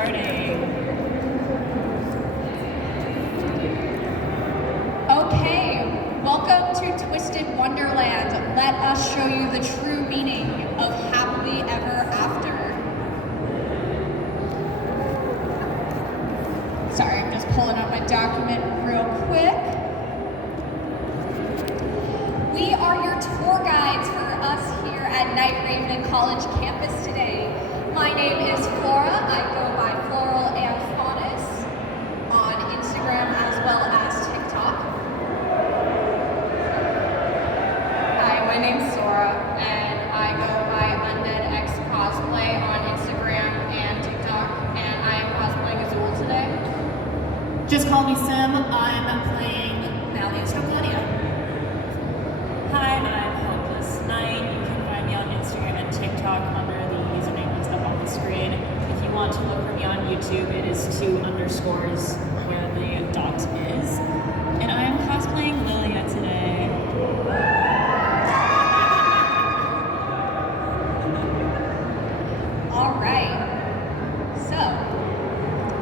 starting. Okay, welcome to Twisted Wonderland. Let us show you the true meaning of happily ever after. Sorry, I'm just pulling up my document real quick. We are your tour guides for us here at Night Raven College campus today. My name is Flora. I go by Floral and Faunus on Instagram as well as TikTok. Hi, my name's Sora, and I go by Undead X Cosplay on Instagram and TikTok, and I am cosplaying Azul today. Just call me Sim. I'm playing Valiant Stocadia. Hi, I'm Hopeless Knight. You can find me on Instagram and TikTok under the username that's up on the screen. If you want to look for me on YouTube, it is 2 underscores where the dot is. And I am cosplaying Lilia today. All right. So,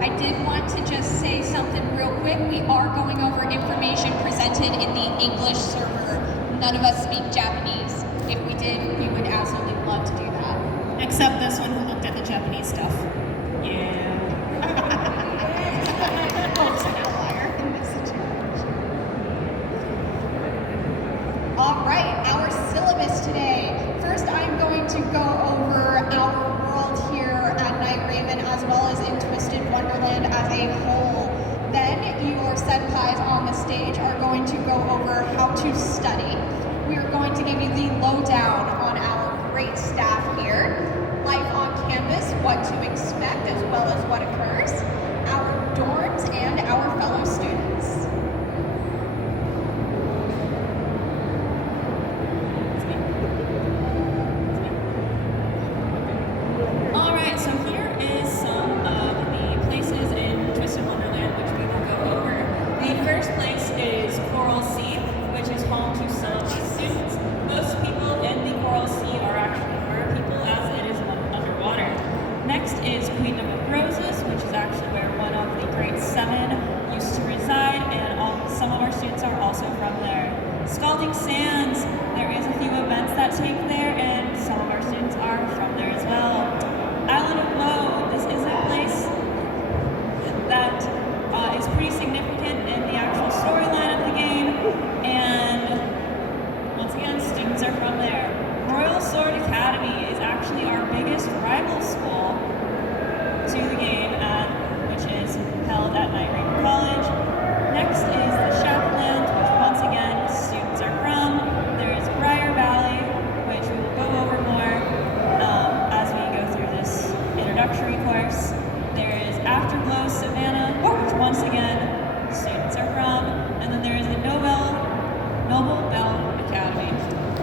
I did want to just say something real quick. We are going over information presented in the English server. None of us speak Japanese. If we did, we would absolutely love to do that. Except this one who looked at the Japanese stuff. Yeah. Hope's an outlier in this situation. All right, our syllabus today. First, I'm going to go over our world here at Night Raven as well as in Twisted Wonderland as a whole. Then your senpais on the stage are going to go over how to study. We are going to give you the lowdown on our great staff here, life on campus, what to expect as well as what occurs, our dorms, and our fellow students. Alright, so here is some of the places in Twisted Wonderland which we will go over. The first place is Coral Sea, which is home to some of the students. Most people in the Coral Sea are actually mer people as it is underwater. Next is Queendom of Roses, which is actually where one of the Great Seven used to reside, and some of our students are also from there. Scalding Sands, there is a few events that take there, and some of our students are from there as well. Island of Woe, this is a place that is pretty significant in the actual storyline of the game, and once again, students are from there. Royal Sword Academy is actually our biggest rival school to the game, which is held at Night Raven College. Next is the Shapland, which once again, students are from. There is Briar Valley, which we will go over more as we go through this introductory course. There is Afterglow Savannah, which once again, students are from. And then there is the Noble Bell Academy,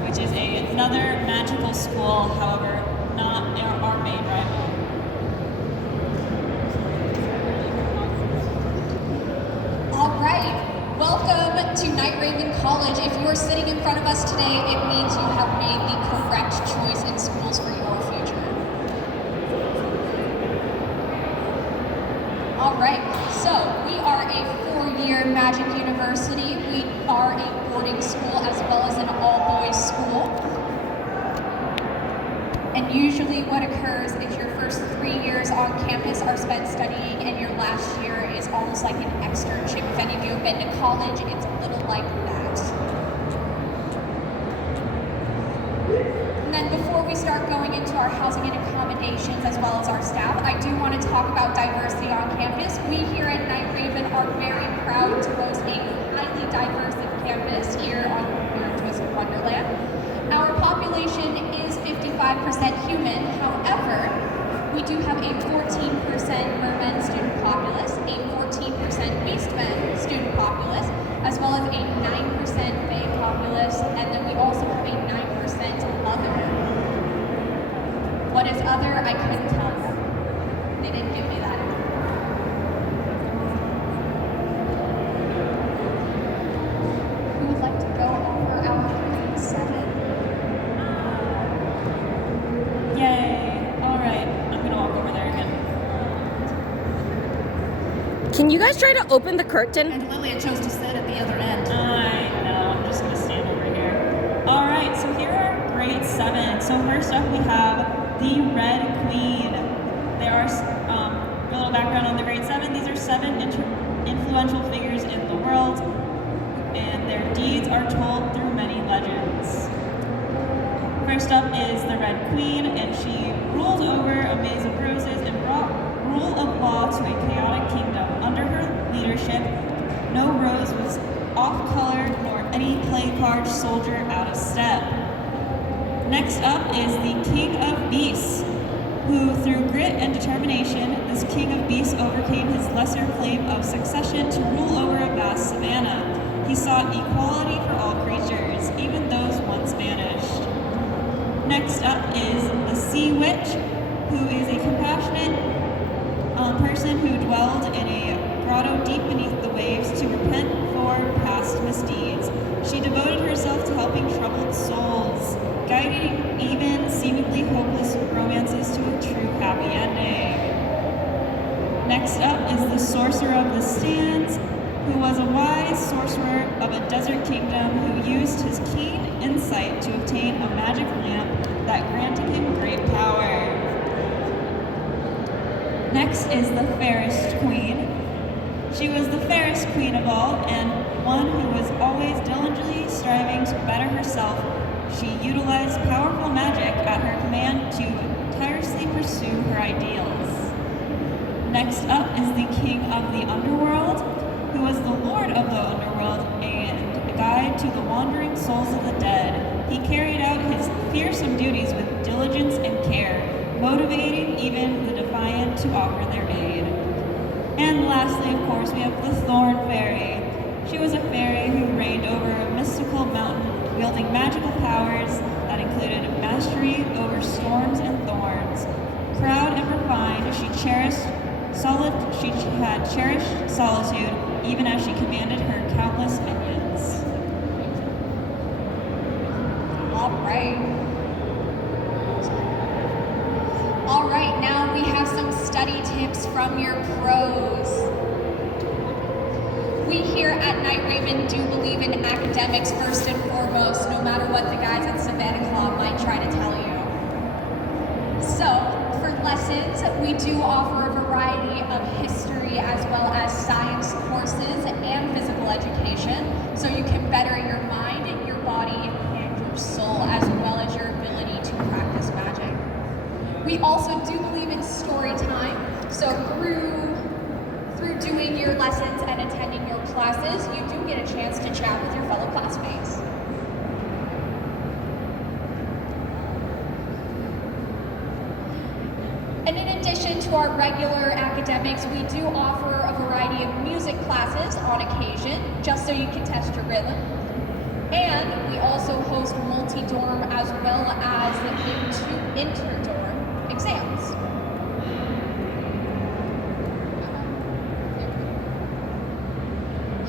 which is another magical school, however, not our main rival. All right, welcome to Night Raven College. If you are sitting in front of us today, it means you have made the correct choice in schools for your future. All right, so we are a 4-year magic university. We are a boarding school as well as an all-boys school. And usually what occurs is your first 3 years on campus are spent studying, and your last year is almost like an externship. If any of you have been to college, it's a little like that. And then before we start going into our housing and accommodations as well as our staff, I do want to talk about diversity on campus. We here at Night Raven are very proud to boast a highly diverse campus here in Twisted Wonderland. Our population is 55% human. However, we do have a 14% mermen student populace, a 14% beastmen student populace, as well as a 9% fae populace, and then we also have a 9% other. What is other? I couldn't tell you. They didn't give me that. Who would like to go over our grade 7? Yay! Alright, I'm gonna walk over there again. Can you guys try to open the curtain? And Lilia chose to sit at the other end. I know, I'm just gonna stand over here. All right, so here are grade 7. So first up we have the Red Queen. There are, a little background on the grade 7. These are 7 influential figures in the world, and their deeds are told through many legends. First up is the Red Queen, and she ruled over a maze of roses and brought rule of law to a chaotic kingdom. Under her leadership, no rose was off-colored nor any plague-charged soldier out of step. Next up is the King of Beasts, who through grit and determination, this King of Beasts overcame his lesser claim of succession to rule over a vast savanna. He sought equality for all creatures, even those once banished. Next up is the Sea Witch, who is a compassionate person who dwelled in a grotto deep beneath the waves to repent for past misdeeds. She devoted herself to helping troubled souls, guiding even seemingly hopeless romances to a true happy ending. Next up is the Sorcerer of the Sands, who was a wise sorcerer of a desert kingdom who used his keen insight to obtain a magic lamp that granted him great power. Next is the Fairest Queen. She was the fairest queen of all, and one who was always diligently striving to better herself. She utilized powerful magic at her command to tirelessly pursue her ideals. Next up is the King of the Underworld, who was the Lord of the Underworld and a guide to the wandering souls of the dead. He carried out his fearsome duties with diligence and care, motivating even the defiant to offer their aid. And lastly, of course, we have the Thorn Fairy. She was a fairy who reigned over a mystical mountain, wielding magical powers that included mastery over storms and thorns. Proud and refined, she had cherished solitude, even as she commanded her countless minions. All right. All right, now we have some study tips from your pros. We here at Night Raven do believe in academics first and foremost, no matter what the guys at Savannah Claw might try to tell you. So, for lessons, we do offer a variety of history as well as science courses and physical education, so you can better your mind, your body, and your soul, as well as your ability to practice magic. We also do believe in story time, so through doing your lessons and attending your classes, you do get a chance to chat with your fellow classmates. And in addition to our regular academics, we do offer a variety of music classes on occasion, just so you can test your rhythm. And we also host multi-dorm as well as inter-dorm exams.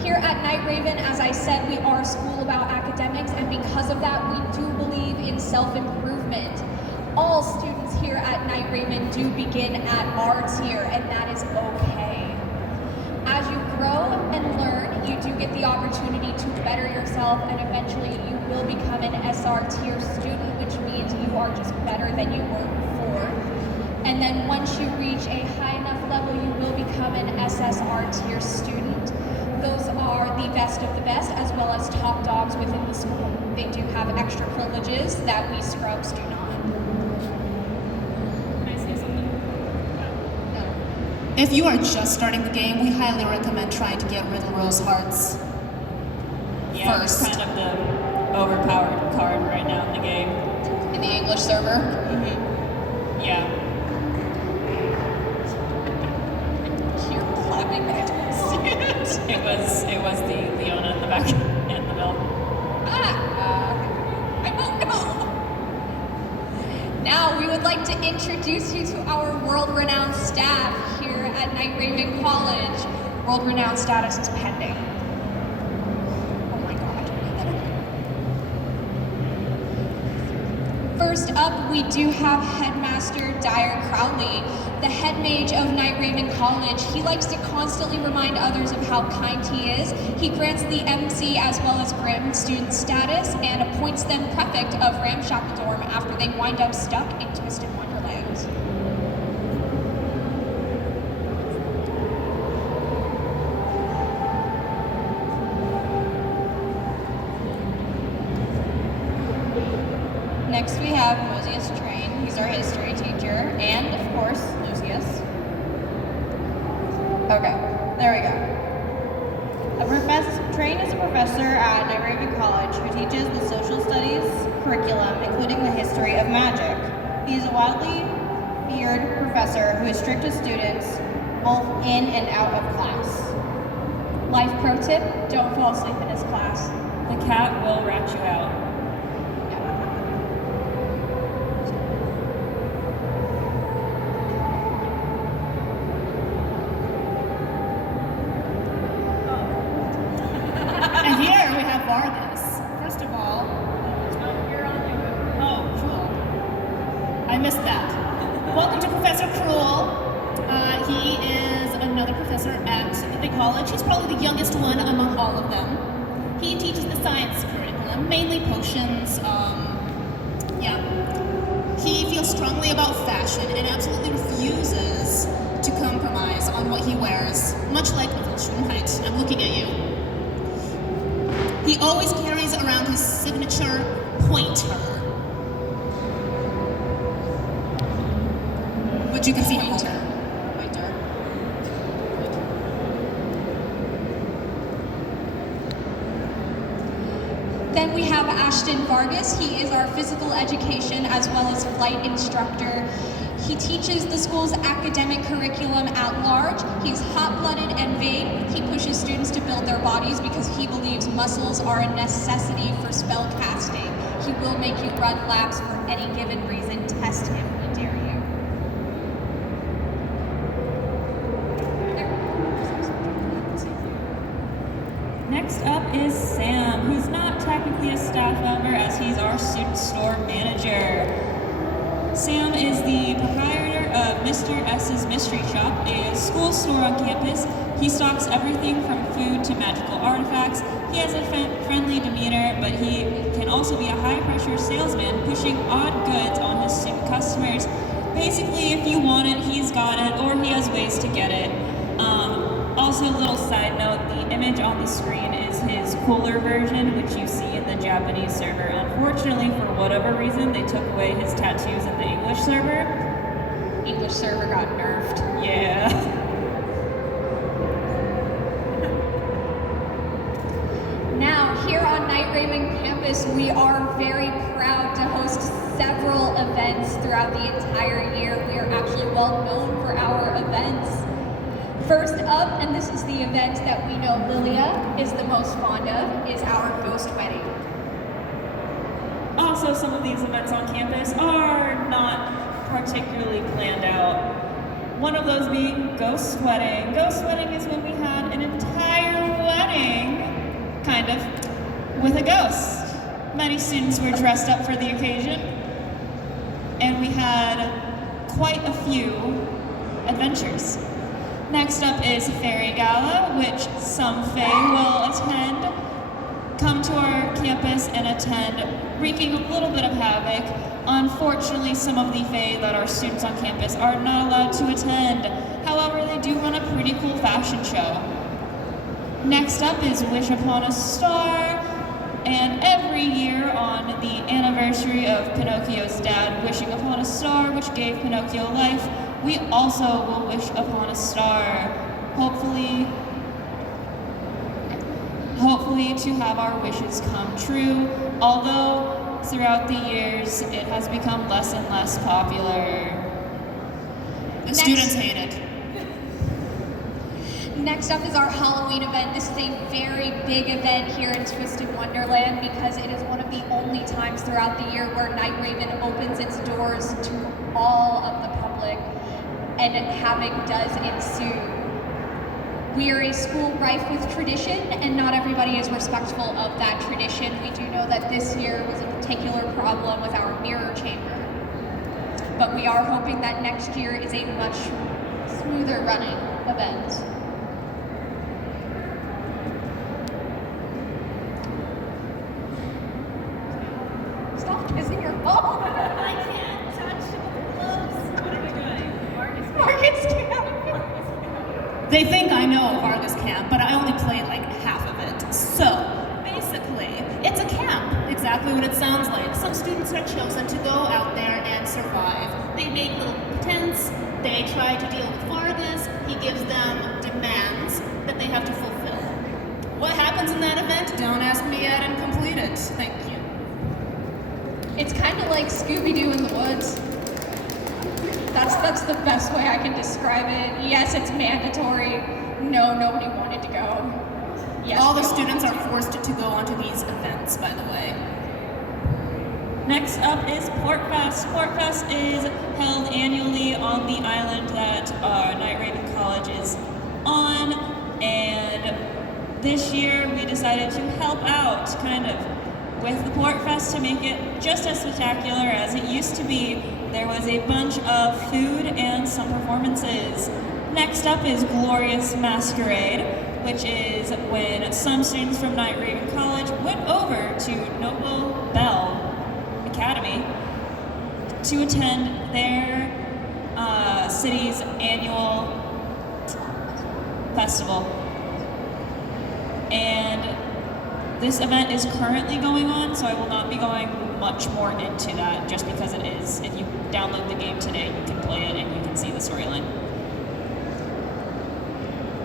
Here at Night Raven, as I said, we are a school about academics, and because of that, we do believe in self-improvement. All students here at Night Raven do begin at R tier, and that is okay. As you grow and learn, you do get the opportunity to better yourself, and eventually you will become an SR tier student, which means you are just better than you were before. And then once you reach a high enough level, you will become an SSR tier student. Those are the best of the best, as well as top dogs within the school. They do have extra privileges that we scrubs do not. Can I say something? If you are just starting the game, we highly recommend trying to get Riddle Rose Hearts Yeah, first. it's kind of the overpowered card right now in the game. In the English server. Yeah. You're clapping that. It was the Leona in the back in the middle. I don't know. Now we would like to introduce you to our world-renowned staff here at Night Raven College. World-renowned status is pending. Oh my god. First up, we do have Headmaster Dyer Crowley, the head mage of Night Raven College. He likes to constantly remind others of how kind he is. He grants the MC as well as Grim student status and appoints them prefect of Ramshackle Dorm after they wind up stuck in Twisted Wonderland. Next we have Mosius Train. He's our history teacher, and of course, Lucius. Okay, there we go. Train is a professor at Night Raven College who teaches the social studies curriculum, including the history of magic. He is a widely feared professor who is strict with students, both in and out of class. Life pro tip, don't fall asleep in his class. The cat will rat you out. And here we have Vargas. First of all, oh, cool. I missed that. Welcome to Professor Cruel. He is another professor at the college. He's probably the youngest one among all of them. He teaches the science curriculum, mainly potions. Yeah. He feels strongly about fashion and absolutely refuses to compromise on what he wears, much like Schönheit. I'm looking at you. He always carries around his signature pointer, which you can see pointer. Then we have Ashton Vargas. He is our physical education as well as flight instructor. He teaches the school's academic curriculum at large. He's hot-blooded and vain. He pushes students to build their bodies because he believes muscles are a necessity for spell casting. He will make you run laps for any given reason. Test him, we dare you. Next up is Sam, who's not technically a staff member as he's our student store manager. Sam is the proprietor of Mr. S's Mystery Shop, a school store on campus. He stocks everything from food to magical artifacts. He has a friendly demeanor, but he can also be a high-pressure salesman, pushing odd goods on his student customers. Basically, if you want it, he's got it, or he has ways to get it. Also, a little side note, the image on the screen is his cooler version, which you see in the Japanese server. Unfortunately, for whatever reason, they took away his tattoos in the English server. English server got nerfed. Yeah. Now, here on Night Raven campus, we are very proud to host several events throughout the entire year. We are actually well known for our events. First up, and this is the event that we know Lilia is the most fond of, is our ghost wedding. Also, some of these events on campus are not particularly planned out. One of those being ghost wedding. Ghost wedding is when we had an entire wedding, kind of, with a ghost. Many students were dressed up for the occasion, and we had quite a few adventures. Next up is Fairy Gala, which some Fae will attend, come to our campus and attend, wreaking a little bit of havoc. Unfortunately, some of the Fae that are students on campus are not allowed to attend. However, they do run a pretty cool fashion show. Next up is Wish Upon a Star, and every year on the anniversary of Pinocchio's dad wishing upon a star, which gave Pinocchio life, we also will wish upon a star, hopefully to have our wishes come true, although throughout the years it has become less and less popular. The students hate it. Next up is our Halloween event. This is a very big event here in Twisted Wonderland because it is one of the only times throughout the year where Night Raven opens its doors to all of the public and havoc does ensue. We are a school rife with tradition, and not everybody is respectful of that tradition. We do know that this year was a particular problem with our mirror chamber. But we are hoping that next year is a much smoother running event. Stop kissing your phone. I can't touch the gloves. What are we doing? Marcus Camp. They think I know of Argus Camp, but I only played like half of it. So, basically, it's a camp. Exactly what it sounds like. Some students are chosen to go out there and survive. They make little tents. They try to deal with Vargas. He gives them demands that they have to fulfill. What happens in that event? Don't ask me yet and complete it. Thank you. It's kind of like Scooby-Doo in the woods. That's the best way I can describe it. Yes, it's mandatory. No, nobody wanted to go. Yes, All the go. students are forced to go onto these events, by the way. Next up is Portfest. Portfest is held annually on the island that Night Raven College is on, and this year we decided to help out, kind of, with the Portfest to make it just as spectacular as it used to be. There was a bunch of food and some performances. Next up is Glorious Masquerade, which is when some students from Night Raven College went over to Noble Bell Academy to attend their city's annual festival. And this event is currently going on, so I will not be going much more into that, just because it is. If you download the game today, you can play it and you can see the storyline.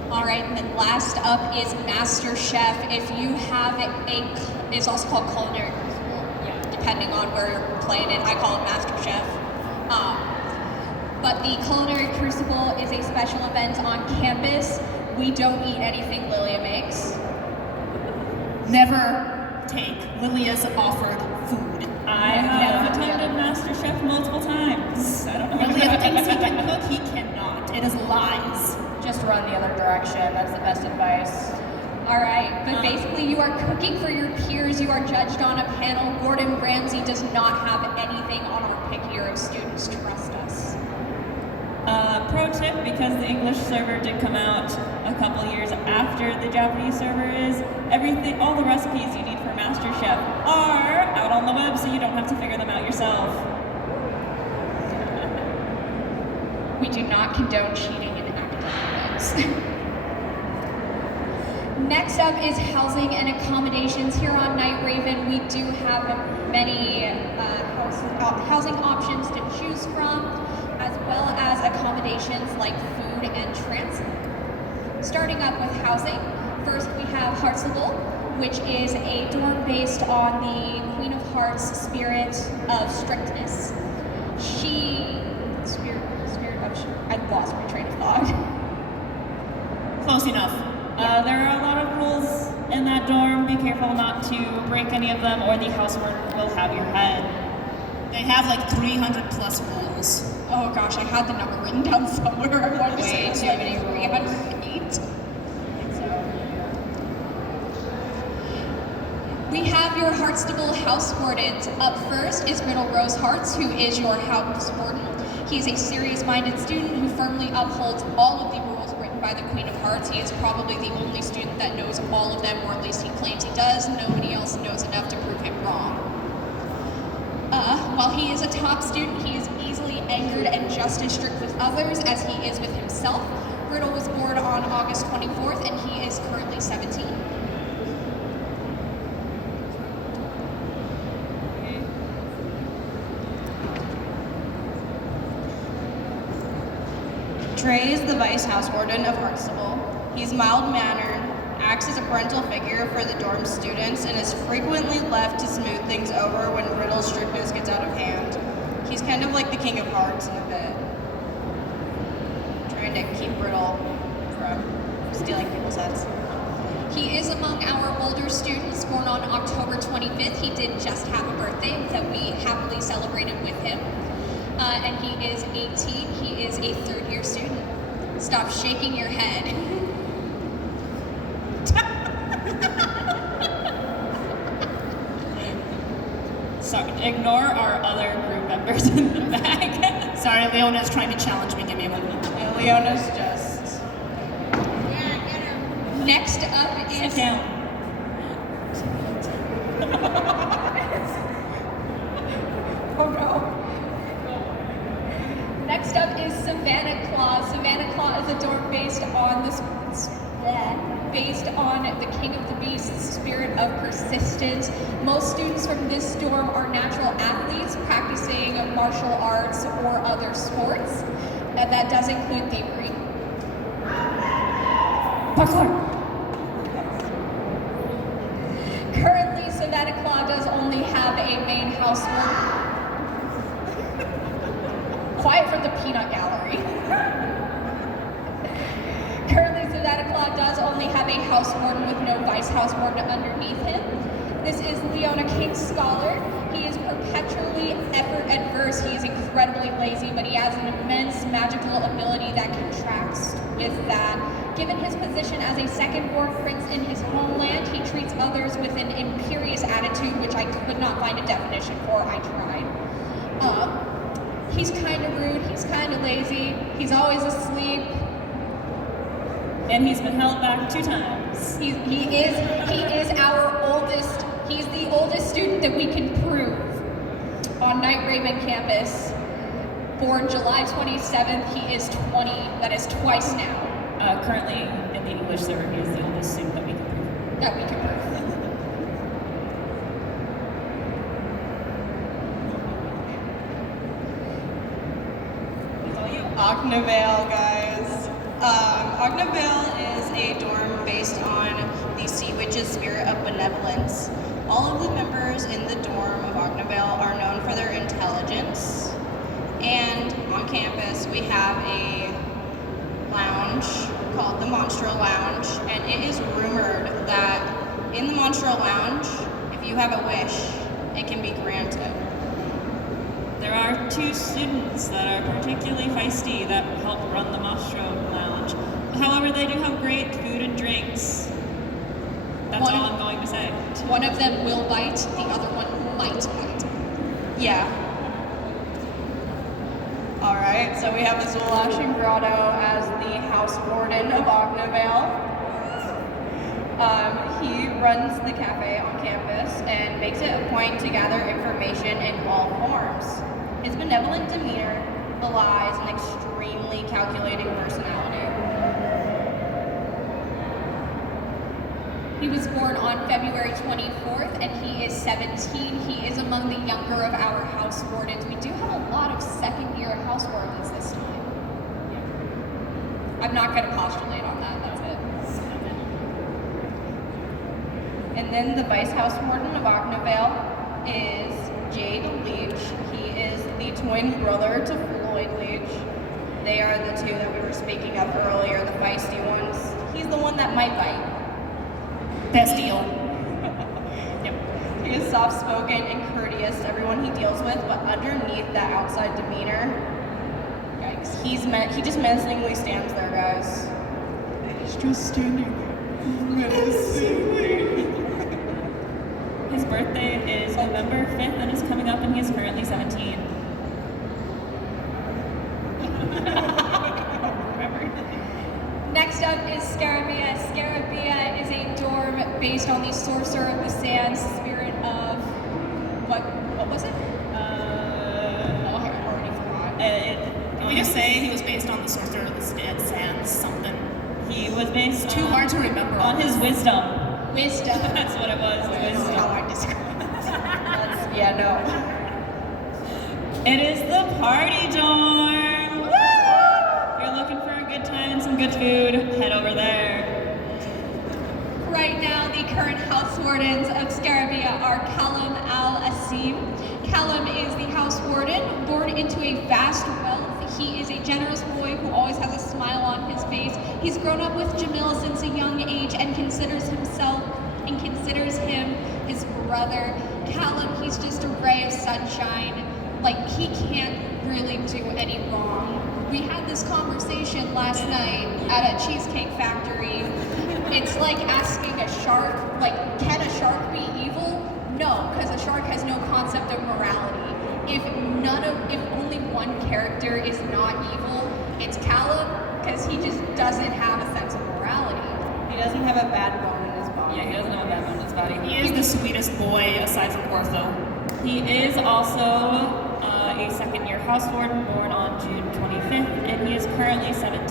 All right, and then last up is Master Chef. If you have it's also called Culinary Crucible, depending on where you're playing it. I call it Master Chef. But the Culinary Crucible is a special event on campus. We don't eat anything Lilia makes. Never take Lilia's offered food. I have attended Master Chef multiple times. I don't know. Lilia thinks he can cook, he cannot. It is lies. Just run the other direction. That's the best advice. All right, but basically you are cooking for your peers. You are judged on a panel. Gordon Ramsay does not have anything on our pick here of students. Trust us. Pro tip, because the English server did come out a couple years after the Japanese server is, all the recipes you need for Master Chef are out on the web, so you don't have to figure them out yourself. We do not condone cheating in academics. Next up is housing and accommodations. Here on Night Raven, we do have many housing options to choose from, as well as accommodations like food and transit. Starting up with housing, first we have Heartsable, which is a dorm based on the Queen of Hearts spirit of strictness. I've lost my train of thought. Close enough. There are a lot of rules in that dorm. Be careful not to break any of them, or the housework will have your head. They have like 300 plus rules. Oh gosh, I had the number written down somewhere. I wanted to say it was like 308. We have your Heartstable house wardens. Up first is Riddle Rose Hearts, who is your house warden. He is a serious-minded student who firmly upholds all of the rules written by the Queen of Hearts. He is probably the only student that knows all of them, or at least he claims he does. Nobody else knows enough to prove him wrong. While he is a top student, he is easily angered and just as strict with others as he is with himself. Riddle was born on August 24th, and he is currently 17. Trey is the vice house warden of Heartstable. He's mild-mannered, acts as a parental figure for the dorm students, and is frequently left to smooth things over when Riddle's strictness gets out of hand. He's kind of like the King of Hearts in a bit, trying to keep Riddle from stealing people's heads. He is among our older students, born on October 25th. He did just have a birthday that we happily celebrated with him. And he is 18. He is a third-year student. Stop shaking your head. Ignore our other group members in the back. Sorry, Leona's trying to challenge me. Give me a moment. Yeah, Leona's just... Next up Sit is down. oh no. Next up is Savannah Claw. Savannah Claw is a dorm based on the King of the Beasts spirit of persistence. Most students from this dorm are natural athletes practicing martial arts or other sports, and that does include thievery. Parkour. Currently, Savannah Claw does only have a main housewarming. Quiet from the peanut gallery. Currently, Savannah Claw does only have a house warden with no vice house warden underneath him. This is Leona King Scholar. He is perpetually effort adverse. He is incredibly lazy, but he has an immense magical ability that contrasts with that. Given his position as a second-born prince in his homeland, he treats others with an imperious attitude, which I could not find a definition for. I tried. He's kind of rude. He's kind of lazy. He's always asleep. And he's been held back 2 times. He is our oldest. He's the oldest student that we can prove on Night Raven campus. Born July 27th, he is 20. That is twice now. Currently in the English server, he is the oldest student that we can prove. That we can prove. It's all you. Ogdenvale, guys. Ogdenvale is a dorm based on the Sea Witch's spirit of benevolence. All of the members in the dorm of Ogdenvale are known for their intelligence. And on campus, we have a lounge called the Monstral Lounge, and it is rumored that in the Monstral Lounge, if you have a wish, it can be granted. There are 2 students that are particularly feisty that help run the Mostro Lounge. However, they do have great food and drinks. That's all I'm going to say. One of them will bite, the other one might bite. Yeah. Alright, so we have the Zulashing Grotto as the house warden of Ogdenvale. He runs the cafe on campus and makes it a point to gather information in all forms. His benevolent demeanor belies an extremely calculating personality. He was born on February 24th, and he is 17. He is among the younger of our house wardens. We do have a lot of second-year house wardens this time. I'm not going to postulate on that. That's it. And then the vice house warden of Ogdenvale is Jade Leach. He is the twin brother to Floyd Leach. They are the 2 that we were speaking of earlier, the feisty ones. He's the one that might bite. Best deal. He is soft-spoken and courteous to everyone he deals with, but underneath that outside demeanor, yikes, he just menacingly stands there, guys. He's just standing there, menacingly. His birthday is November 5th and is coming up, and he is currently 17. Next up is Scarabia. Scarabia is a dorm based on the Sorcerer of the Sands spirit of what was it? Oh, I already forgot. Can we just say he was based on the Sorcerer of the Sands something? He was based Too hard to remember. on his wisdom. Wisdom. That's what it was. I don't know how I describe it. Yeah, no. It is the party dorm. Woo! If you're looking for a good time and some good food, head over there. Right now, the current house wardens of Scarabia are Callum Al-Asim. Callum is the house warden, born into a vast wealth. He is a generous boy who always has a smile on his face. He's grown up with Jamil since a young age and considers him his brother. Callum, he's just a ray of sunshine. Like, he can't really do any wrong. We had this conversation last night at a Cheesecake Factory. It's like asking a shark, like, can a shark be evil? No, because a shark has no concept of morality. If only one character is not evil, it's Callum, because he just doesn't have a sense of morality. He doesn't have a bad bone in his body. Yeah, he doesn't have a bad bone in his body. He is the sweetest boy aside from Ortho. He is also a second-year house warden born on June 25th, and he is currently 17.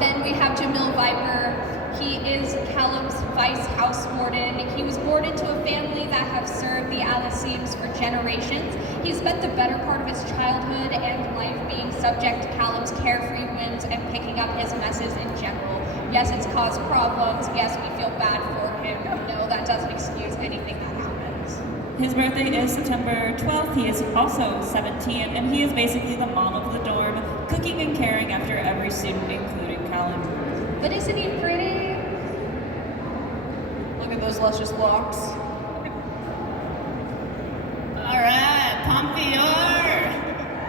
Then we have Jamil Viper. He is Callum's vice house warden. He was born into a family that have served the Aliceems for generations. He spent the better part of his childhood and life being subject to Callum's carefree whims and picking up his messes in general. Yes, it's caused problems. Yes, we feel bad for him. No, that doesn't excuse anything that happens. His birthday is September 12th. He is also 17, and he is basically the mom of the dorm, cooking and caring after every student, including Callum. But isn't he pretty? Look at those luscious locks. Alright, Pompier!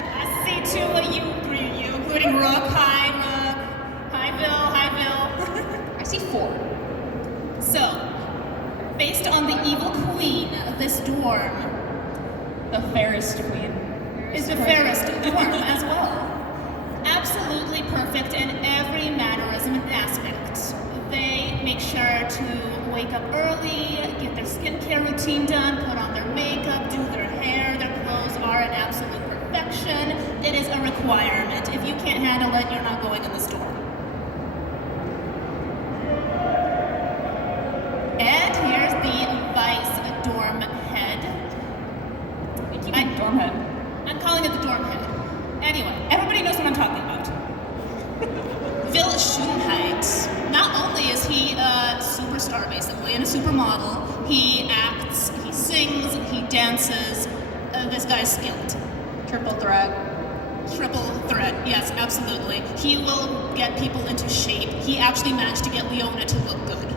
I see two of you, three of you, including Rook. Hi, Rook. Hi, Bill. Hi, Bill. I see 4. So, based on the evil queen of this dorm, The fairest queen. is the fairest dorm as well. Absolutely perfect in every mannerism and aspect. They make sure to wake up early, get their skincare routine done, put on their makeup, do their hair. Their clothes are an absolute perfection. It is a requirement. If you can't handle it, you're not going in this dorm. And here's the vice dorm head. We keep it dorm head. I'm calling it the dorm head. Anyway, everybody knows what I'm talking about. Will Schönheit. Not only is he a superstar, basically, and a supermodel, he acts, he sings, he dances. This guy's skilled. Triple threat. Triple threat, yes, absolutely. He will get people into shape. He actually managed to get Leona to look good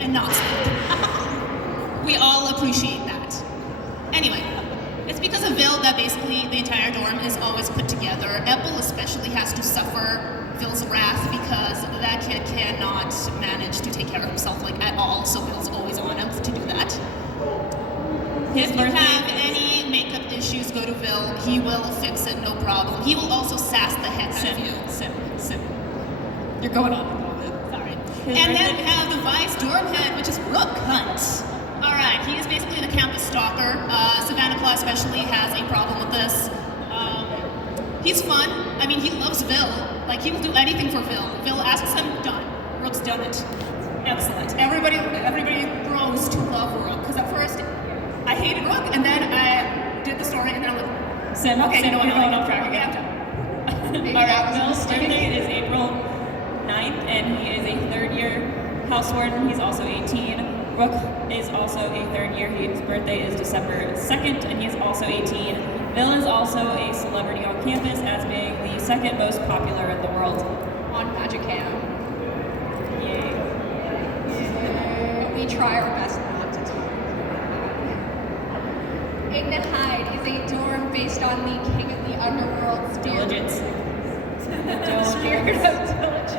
and not sleep. We all appreciate that. Anyway, it's because of Vil that basically the entire dorm is always put together. Epple especially has to suffer Vil's wrath because that kid cannot manage to take care of himself like at all, so Vil's always on him to do that. If you have any makeup issues, go to Vil. He will fix it, no problem. He will also sass the heck out of you. Sim. You're going on. Sorry. His And then birthday- we have the vice dorm head, which is Rook Hunt. All right, he is basically the campus stalker. Savannah Claw especially has a problem with this. He's fun. I mean, he loves Vil. Like, he will do anything for Vil. Vil asks him, done. Rook's done it. Excellent. Everybody grows to love Rook. Because at first, I hated Rook, and then I did the story, and then I'm like, Sim, okay, Sim, you know what, you're I'll going off go. track Okay, I'm again. done. Alright, Bill's birthday is April 9th, and he is a third-year house warden. He's also 18. Rook is also a third year. His birthday is December 2nd, and he is also 18. Bill is also a celebrity on campus as being the second most popular in the world. On Magic Cam. Yay. We try our best not to talk. Igna Hyde is a dorm based on the king of the underworld, Diligence. Spirit of Diligence.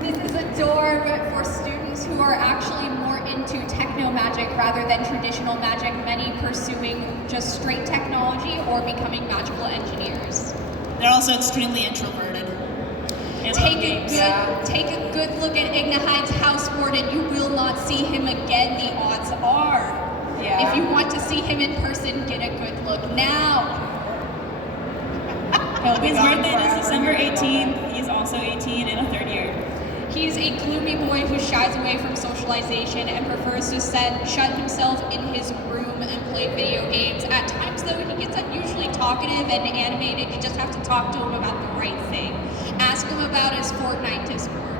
This is a dorm for students who are actually more into techno magic rather than traditional magic, many pursuing just straight technology or becoming magical engineers. They're also extremely introverted. Take a good look at Igna Hyde's house warden. You will not see him again, the odds are. Yeah. If you want to see him in person, get a good look now. He'll be His gone birthday is forever. December 18th. He's also 18 in a third year. He's a gloomy boy who shies away from socialization and prefers to shut himself in his room and play video games. At times, though, he gets unusually talkative and animated. You just have to talk to him about the right thing. Ask him about his Fortnite Discord.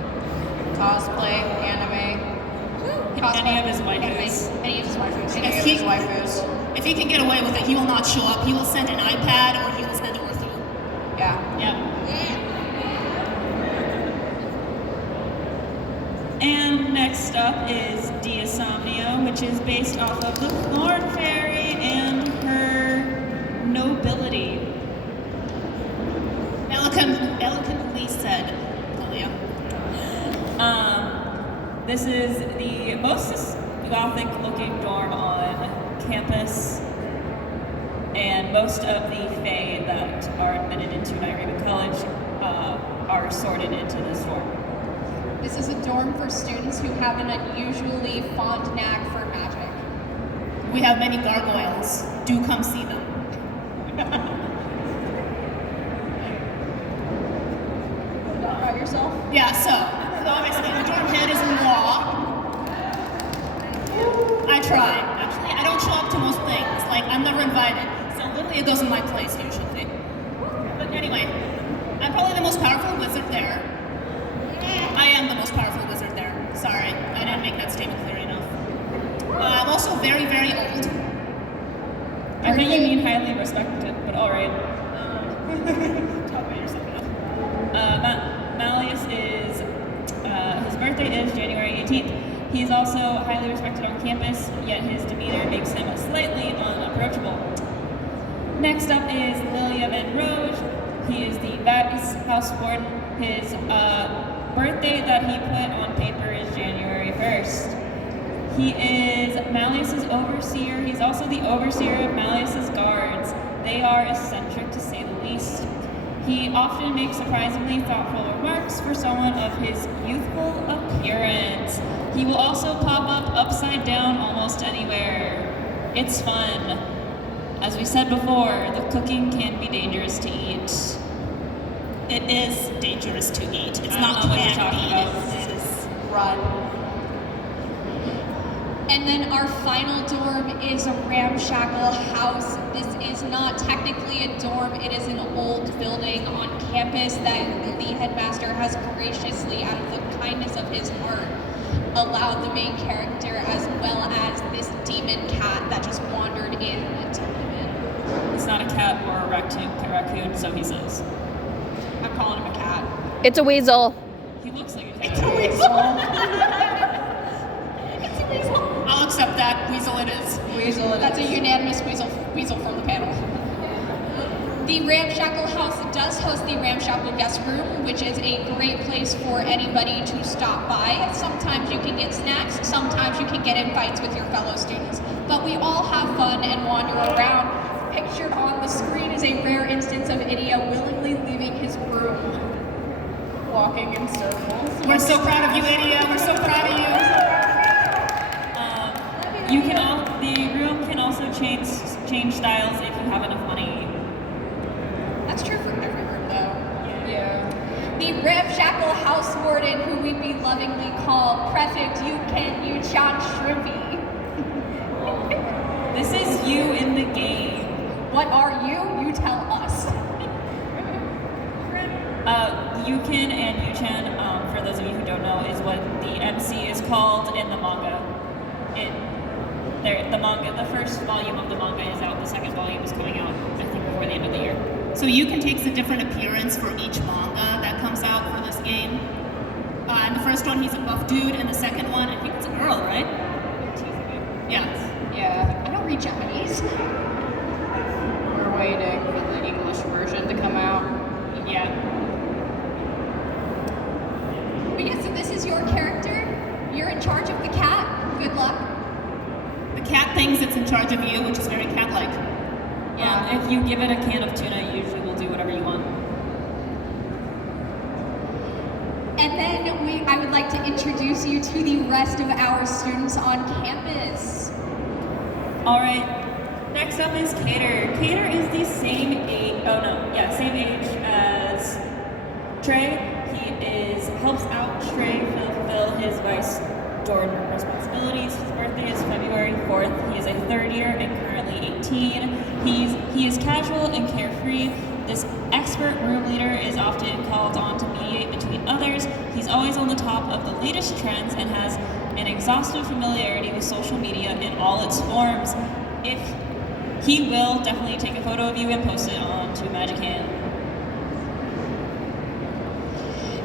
Cosplay, anime, Any of his waifus. Any of his waifus. any of his waifus. If he can get away with it, he will not show up. He will send an iPad or he will send Ortho. Yeah. Yep. And next up is Diasomnia, which is based off of the Thorn Fairy and her nobility. Eloquently said, Lilia. This is the most Gothic-looking dorm on campus, and most of the Fae that are admitted into Night Raven College are sorted into this dorm. This is a dorm for students who have an unusually fond knack for magic. We have many gargoyles. Do come see them. Talk about yourself. Yeah, so obviously the dorm head is in law. I try. Actually, I don't show up to most things. Like, I'm never invited. So literally it goes in my place usually. But anyway, I'm probably the most powerful wizard there. I am the most powerful wizard there. Sorry, I didn't make that statement clear enough. I'm also very, very old. I think you mean highly respected, but alright. Talk about yourself now. Malleus is, his birthday is January 18th. He's also highly respected on campus, yet his demeanor makes him slightly unapproachable. Next up is Lilia Van Roge. He is the Vice House Warden. His birthday that he put on paper is January 1st. He is Malleus's overseer. He's also the overseer of Malleus's guards. They are eccentric to say the least. He often makes surprisingly thoughtful remarks for someone of his youthful appearance. He will also pop up upside down almost anywhere. It's fun. As we said before, the cooking can be dangerous to eat. It is dangerous to eat. It's I not don't know what you're can talking be. about. It is Run. And then our final dorm is a ramshackle house. This is not technically a dorm, it is an old building on campus that the headmaster has graciously, out of the kindness of his heart, allowed the main character as well as this demon cat that just wandered in to live in. It's not a cat or a raccoon, so he says. I'm calling him a cat. It's a weasel. He looks like a cat. It's a weasel. I'll accept that. Weasel it is. Weasel it That's a is. unanimous weasel from the panel. The Ramshackle House does host the Ramshackle Guest Room, which is a great place for anybody to stop by. Sometimes you can get snacks, sometimes you can get invites with your fellow students, but we all have fun and wander around. Pictured on the screen is a rare instance of Idia willingly leaving his room. Walking in circles. We're so proud of you, Idia. We're so proud of you. The room can also change styles if you have enough money. That's true for every room, though. Yeah. The Ramshackle House Warden, who we be lovingly call Prefect Chan Shrimpy. This is you in the game. What are you? You tell us. Yukin and Yuchan, for those of you who don't know, is what the MC is called in the manga. The first volume of the manga is out. The second volume is coming out, I think, before the end of the year. So Yukon takes a different appearance for each manga that comes out for this game. In the first one, he's a buff dude. In the second one, I think it's a girl, right? Yeah. Yeah. I don't read Japanese. We're waiting for the English version to come out. Yeah. But yeah, so this is your character. You're in charge of the cat. Good luck. The cat thinks it's in charge of you, which is very cat-like. If you give it a can of tuna, it usually will do whatever you want. And then I would like to introduce you to the rest of our students on campus. All right. Next up is Cater. Cater is the same age. Same age as Trey. He helps out Trey fulfill his vice dorm responsibilities. His birthday is February 4th. He is a third year and currently 18. He is casual and carefree. This expert room leader is often called on to mediate between others. He's always on the top of the latest trends and has an exhaustive familiarity with social media in all its forms. If he will definitely take a photo of you and post it onto Magican.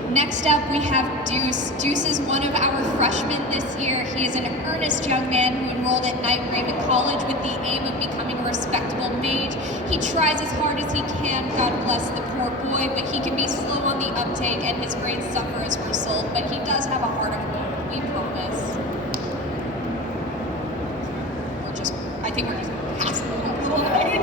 Next up, we have Deuce. Deuce is one of our freshmen this year. He is an earnest young man who enrolled at Night Raven College with the aim of becoming a respectable mage. He tries as hard as he can, God bless the poor boy, but he can be slow on the uptake and his grades suffer as a result, but he does have a heart of gold, we promise. think we're just passing it up a little bit.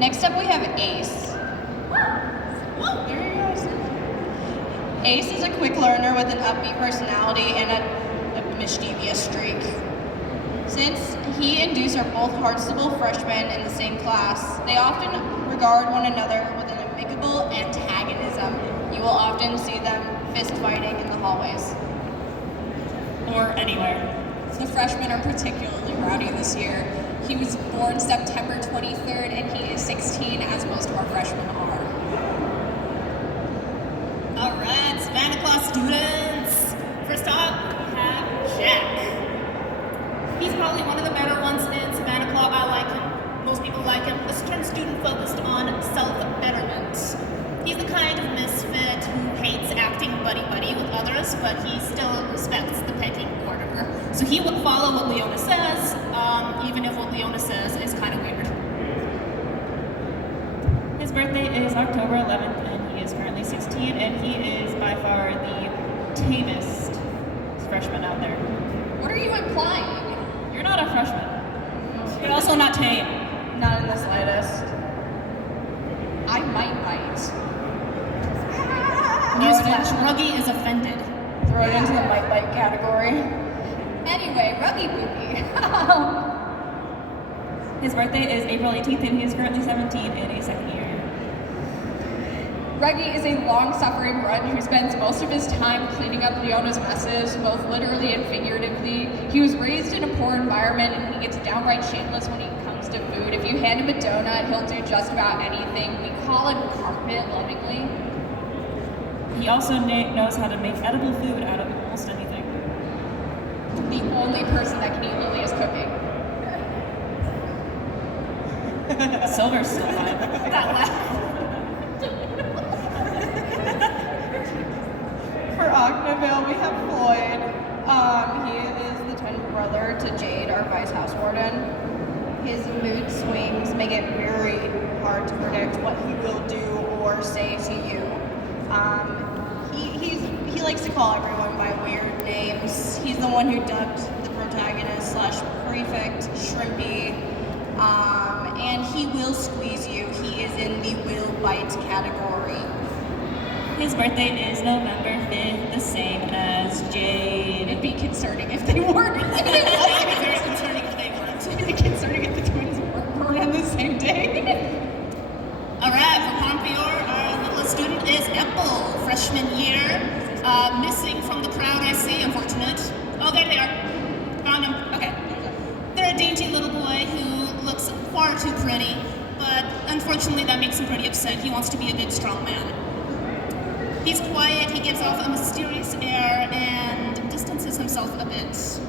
Next up, we have Ace. Oh, there he goes. Ace is a quick learner with an upbeat personality and a mischievous streak. Since he and Deuce are both Hartstable freshmen in the same class, they often regard one another with an amicable antagonism. You will often see them fist fighting in the hallways. Or anywhere. The freshmen are particularly rowdy this year. He was born September 23rd, and he is 16, as most of our freshmen are. All right, Savannah class students. First up, we have Jack. He's probably one of the better ones in Savannah Claw. I like him. Most people like him. A stern student focused on self-betterment. He's the kind of misfit who hates acting buddy-buddy with others, but he still respects the pecking order. So he would follow what Leona says, even if what Leona says is kind of weird. His birthday is October 11th, and he is currently 16, and he is by far the tamest freshman out there. What are you implying? You're not a freshman. You're also not tame. Not in the slightest. I might bite. Newsflash, Ruggy is offended. Throw it into the might bite category. Anyway, Ruggy Booby. His birthday is April 18th, and he is currently 17 in a second year. Ruggy is a long-suffering runt who spends most of his time cleaning up Leona's messes, both literally and figuratively. He was raised in a poor environment, and he gets downright shameless when it comes to food. If you hand him a donut, he'll do just about anything. We call him Carpet lovingly. He also knows how to make edible food out of almost anything. The only person that can eat Lily is cooking. Silver's still fine. That laugh. For Ogdenville, we have Floyd. He is the twin brother to Jade, our vice house warden. His mood swings make it very hard to predict what he will do or say to you. He likes to call everyone by weird names. He's the one who dubbed the protagonist slash prefect Shrimpy. And he will squeeze you. He is in the will bite category. His birthday is November 5th, the same as Jade. It'd be concerning if they weren't. It'd be very concerning if they weren't. It'd be concerning if the twins weren't born on the same day. All right, for Pompior, our littlest student is Apple, freshman year. Missing from the crowd, I see, unfortunate. Oh, there they are. Found him. Okay. They're a dainty little boy who looks far too pretty, but unfortunately that makes him pretty upset. He wants to be a big, strong man. He's quiet, he gives off a mysterious air, and distances himself a bit.